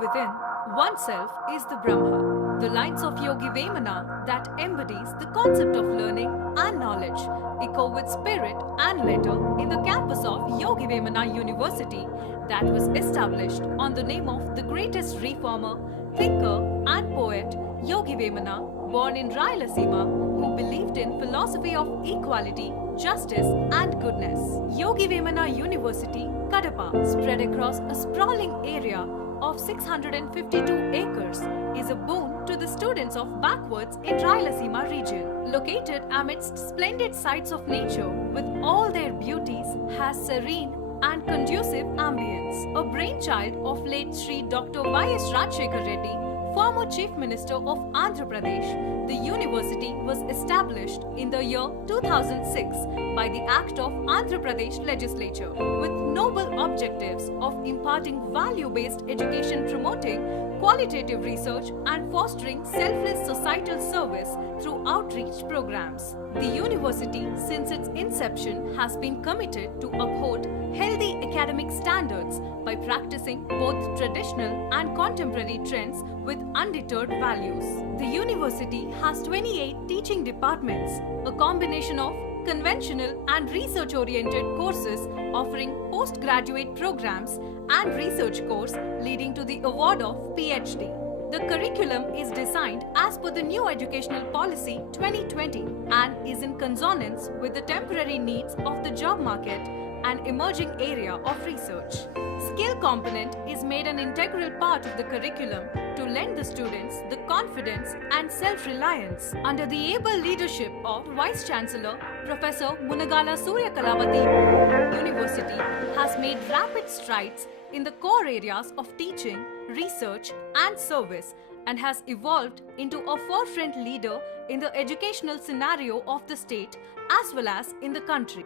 within, oneself is the Brahma. The lines of Yogi Vemana that embodies the concept of learning and knowledge echo with spirit and letter in the campus of Yogi Vemana University that was established on the name of the greatest reformer, thinker and poet Yogi Vemana, born in Rayalaseema, who believed in philosophy of equality, justice and goodness. Yogi Vemana University, Kadapa, spread across a sprawling area of 652 acres, is a boon to the students of backwards in Rayalaseema region. Located amidst splendid sights of nature with all their beauties, has serene and conducive ambience. A brainchild of late Sri Dr. Y.S. Rajshekhar Reddy, former Chief Minister of Andhra Pradesh, the university was established in the year 2006 by the Act of Andhra Pradesh Legislature with noble objectives of imparting value-based education, promoting qualitative research and fostering selfless societal service through outreach programs. The university, since its inception, has been committed to uphold healthy academic standards by practicing both traditional and contemporary trends with undeterred values. The university has 28 teaching departments, a combination of conventional and research-oriented courses offering postgraduate programs and research course leading to the award of PhD. The curriculum is designed as per the new educational policy 2020 and is in consonance with the temporary needs of the job market and emerging area of research. Skill component is made an integral part of the curriculum to lend the students the confidence and self-reliance. Under the able leadership of Vice Chancellor Professor Munagala Surya Kalavati, University has made rapid strides in the core areas of teaching, research and service and has evolved into a forefront leader in the educational scenario of the state as well as in the country.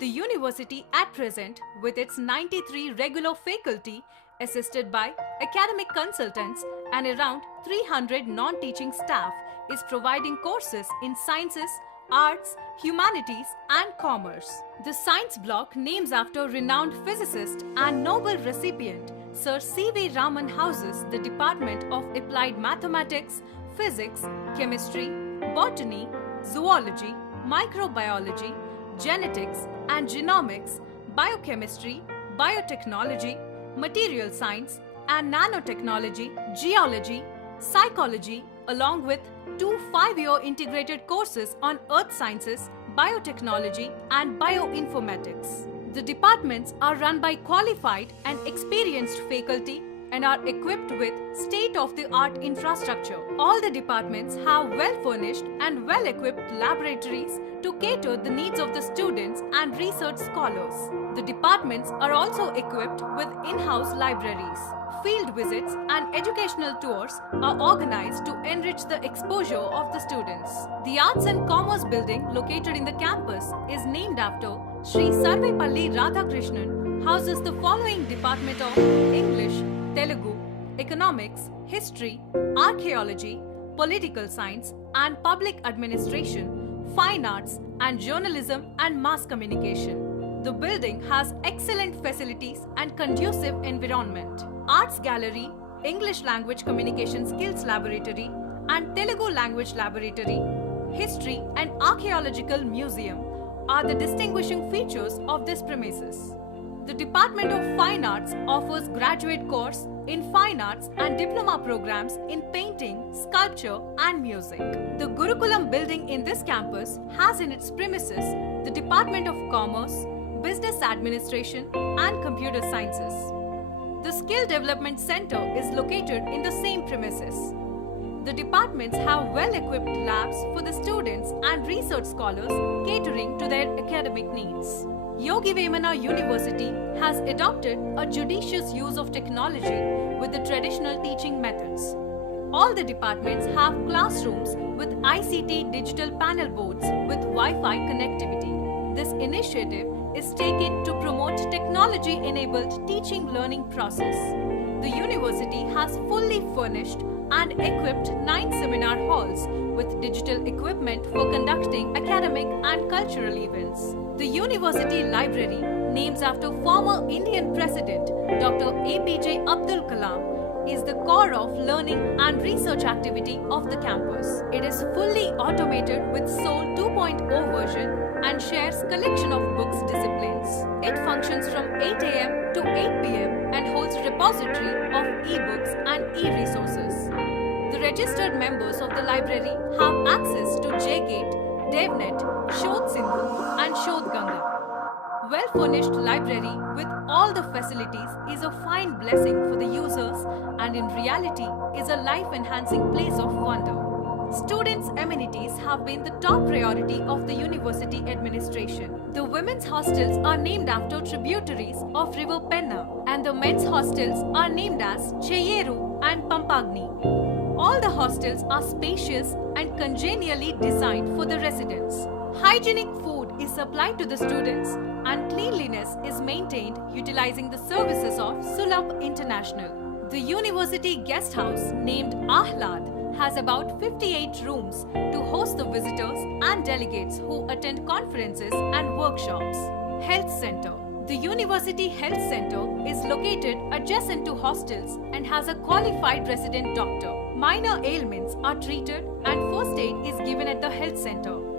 The university at present, with its 93 regular faculty, assisted by academic consultants and around 300 non-teaching staff, is providing courses in sciences, arts, humanities and commerce. The science block names after renowned physicist and Nobel recipient Sir C.V. Raman houses the Department of Applied Mathematics, Physics, Chemistry, Botany, Zoology, Microbiology, Genetics and Genomics, Biochemistry, Biotechnology, Material Science and Nanotechnology, Geology, Psychology, along with 2 5-year integrated courses on Earth Sciences, Biotechnology and Bioinformatics. The departments are run by qualified and experienced faculty and are equipped with state-of-the-art infrastructure. All the departments have well-furnished and well-equipped laboratories to cater the needs of the students and research scholars. The departments are also equipped with in-house libraries. Field visits and educational tours are organized to enrich the exposure of the students. The Arts and Commerce building located in the campus is named after Sri Sarvepalli Radhakrishnan, houses the following Department of English, Telugu, Economics, History, Archaeology, Political Science and Public Administration, Fine Arts and Journalism and Mass Communication. The building has excellent facilities and conducive environment. Arts Gallery, English Language Communication Skills Laboratory and Telugu Language Laboratory, History and Archaeological Museum are the distinguishing features of this premises. The Department of Fine Arts offers graduate course in Fine Arts and diploma programs in painting, sculpture and music. The Gurukulam building in this campus has in its premises the Department of Commerce, Business Administration and Computer Sciences. The Skill Development Center is located in the same premises. The departments have well-equipped labs for the students and research scholars catering to their academic needs. Yogi Vemana University has adopted a judicious use of technology with the traditional teaching methods. All the departments have classrooms with ICT digital panel boards with Wi-Fi connectivity. This initiative is taken to promote technology-enabled teaching learning process. The university has fully furnished and equipped 9 seminar halls with digital equipment for conducting academic and cultural events. The university library, names after former Indian President Dr. APJ Abdul Kalam, is the core of learning and research activity of the campus. It is fully automated with SOL 2.0 version and shares collection of books disciplines. It functions from 8 a.m. to 8 p.m. and holds repository of e-books and e-resources. The registered members of the library have access to JGate, DevNet, Shodh Sindhu and Shodh Ganga. Well-furnished library with all the facilities is a fine blessing for the users and in reality is a life-enhancing place of wonder. Students' amenities have been the top priority of the university administration. The women's hostels are named after tributaries of River Penna and the men's hostels are named as Cheyeru and Pampagni. All the hostels are spacious and congenially designed for the residents. Hygienic food is supplied to the students and cleanliness is maintained utilizing the services of Sulabh International. The university guest house named Ahlad has about 58 rooms to host the visitors and delegates who attend conferences and workshops. Health Center. The University Health Center is located adjacent to hostels and has a qualified resident doctor. Minor ailments are treated and first aid is given at the health center.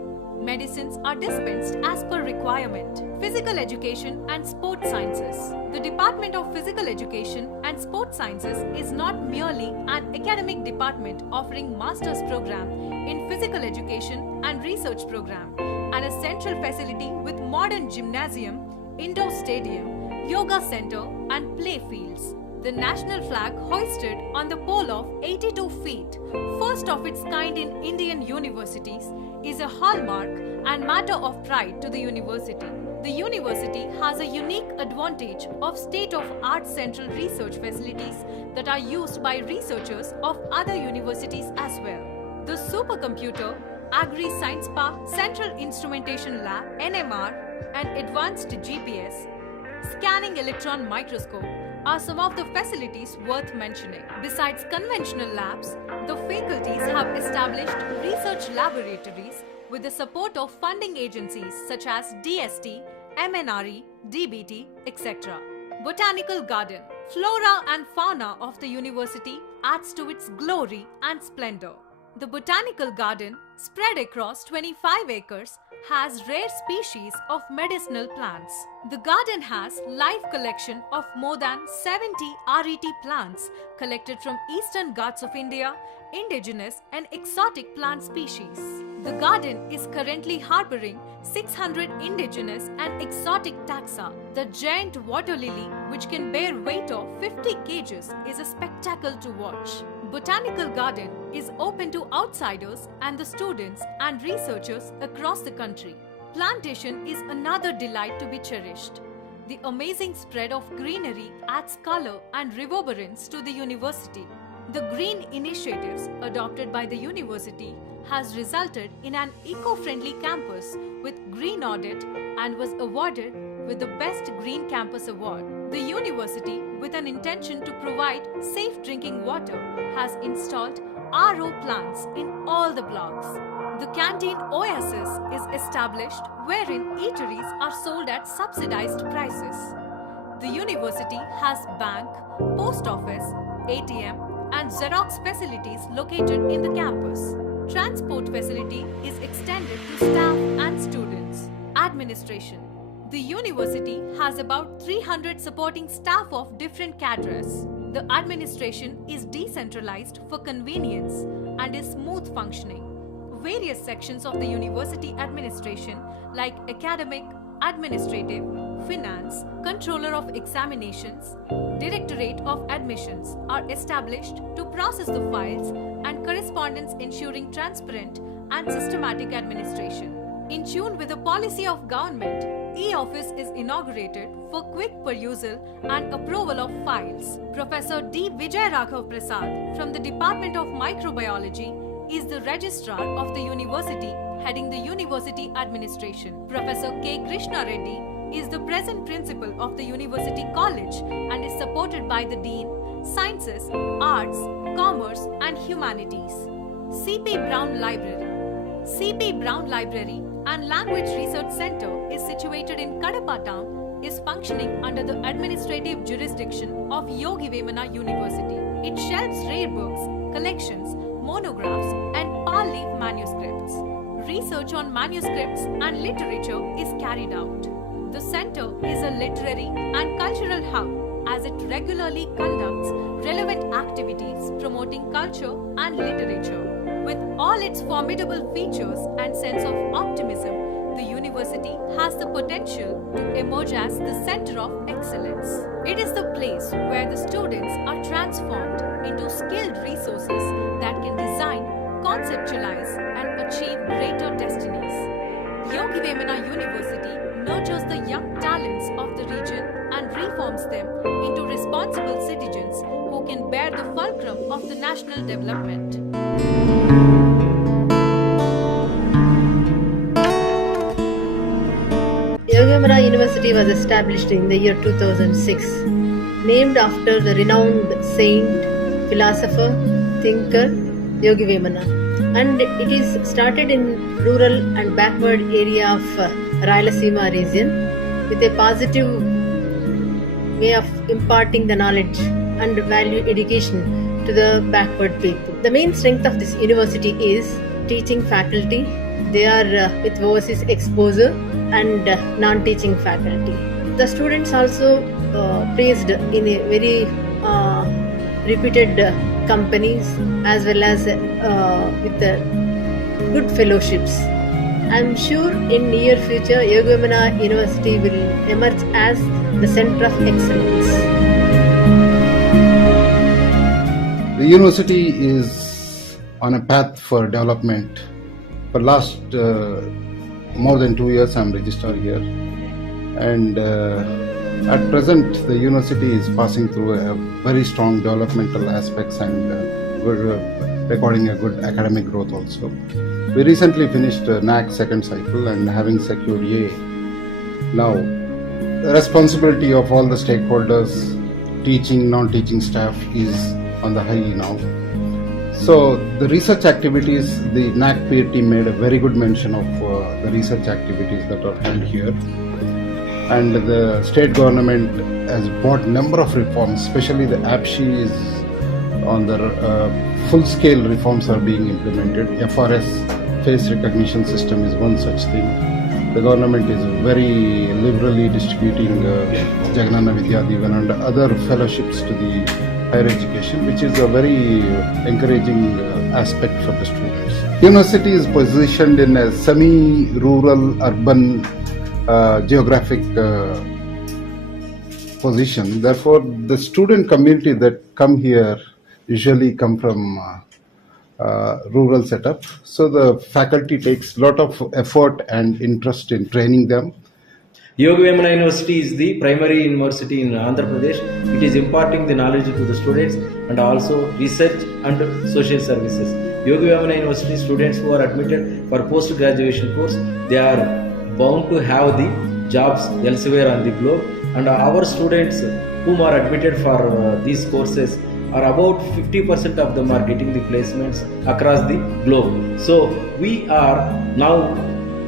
Medicines are dispensed as per requirement. Physical Education and Sports Sciences. The Department of Physical Education and Sports Sciences is not merely an academic department offering master's program in physical education and research program and a central facility with modern gymnasium, indoor stadium, yoga center and play fields. The national flag hoisted on the pole of 82 feet, first of its kind in Indian universities, is a hallmark and matter of pride to the university. The university has a unique advantage of state-of-art central research facilities that are used by researchers of other universities as well. The supercomputer, Agri-Science Park, Central Instrumentation Lab, NMR, and Advanced GPS, Scanning Electron Microscope are some of the facilities worth mentioning. Besides conventional labs, the faculties have established research laboratories with the support of funding agencies such as DST, MNRE, DBT, etc. Botanical Garden. Flora and fauna of the university adds to its glory and splendor. The Botanical Garden, spread across 25 acres, has rare species of medicinal plants. The garden has live collection of more than 70 RET plants collected from Eastern Ghats of India, indigenous and exotic plant species. The garden is currently harboring 600 indigenous and exotic taxa. The giant water lily, which can bear weight of 50 kgs, is a spectacle to watch. Botanical Garden is open to outsiders and the students and researchers across the country. Plantation is another delight to be cherished. The amazing spread of greenery adds color and reverberance to the university. The green initiatives adopted by the university has resulted in an eco-friendly campus with Green Audit and was awarded with the Best Green Campus Award. The university, with an intention to provide safe drinking water, has installed RO plants in all the blocks. The Canteen Oasis is established wherein eateries are sold at subsidized prices. The university has bank, post office, ATM and Xerox facilities located in the campus. Transport facility is extended to staff and students. Administration. The university has about 300 supporting staff of different cadres. The administration is decentralized for convenience and is smooth functioning. Various sections of the university administration like academic, administrative, finance, controller of examinations, directorate of admissions are established to process the files and correspondence ensuring transparent and systematic administration. In tune with the policy of government, e-office is inaugurated for quick perusal and approval of files. Professor D. Vijay Raghav Prasad from the Department of Microbiology is the registrar of the university heading the university administration. Professor K. Krishna Reddy is the present principal of the University College and is supported by the Dean, Sciences, Arts, Commerce and Humanities. C.P. Brown Library. C.P. Brown Library and Language Research Center is situated in Kadapa town, is functioning under the administrative jurisdiction of Yogi Vemana University. It shelves rare books, collections, monographs, and palm-leaf manuscripts. Research on manuscripts and literature is carried out. The center is a literary and cultural hub as it regularly conducts relevant activities promoting culture and literature. With all its formidable features and sense of optimism, the university has the potential to emerge as the center of excellence. It is the place where the students are transformed into skilled resources that can design, conceptualize, and achieve greater destinies. Yogi Vemana University nurtures the young talents of the region and reforms them into responsible citizens who can bear the fulcrum of the national development. Yogi Vemana University was established in the year 2006, named after the renowned saint, philosopher, thinker Yogi Vemana, and it is started in rural and backward area of Rayalaseema region with a positive way of imparting the knowledge and value education to the backward people. The main strength of this university is teaching faculty. They are with overseas exposure and non-teaching faculty. The students also placed in a very reputed companies as well as with good fellowships. I am sure in near future Yogi Vemana University will emerge as the center of excellence. The university is on a path for development. For last more than 2 years I am registered here, and at present the university is passing through a very strong developmental aspects and recording a good academic growth also. We recently finished NAC second cycle and having secured A. Now the responsibility of all the stakeholders, teaching, non-teaching staff is on the high now. So the research activities, the NAC peer team made a very good mention of the research activities that are held here, and the state government has brought number of reforms, especially the APSHI is on the full-scale reforms are being implemented. FRS, face recognition system, is one such thing. The government is very liberally distributing Jagannath Vidyadivan and other fellowships to the higher education, which is a very encouraging aspect for the students. University is positioned in a semi-rural urban geographic position. Therefore, the student community that come here usually come from rural setup. So the faculty takes a lot of effort and interest in training them. Yogi Vemana University is the primary university in Andhra Pradesh. It is imparting the knowledge to the students and also research and social services. Yogi Vemana University students who are admitted for post-graduation course, they are bound to have the jobs elsewhere on the globe, and our students whom are admitted for these courses are about 50% of them are getting the placements across the globe. So we are now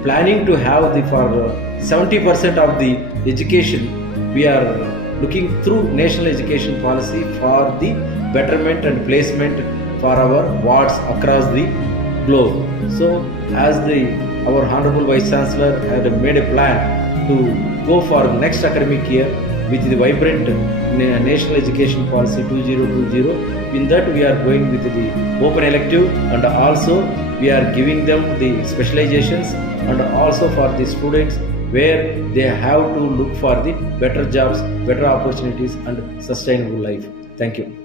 planning to have the for 70% of the education, we are looking through national education policy for the betterment and placement for our wards across the globe. So as our Honorable Vice Chancellor had made a plan to go for next academic year with the vibrant national education policy 2020, in that we are going with the open elective, and also we are giving them the specializations, and also for the students where they have to look for the better jobs, better opportunities and sustainable life. Thank you.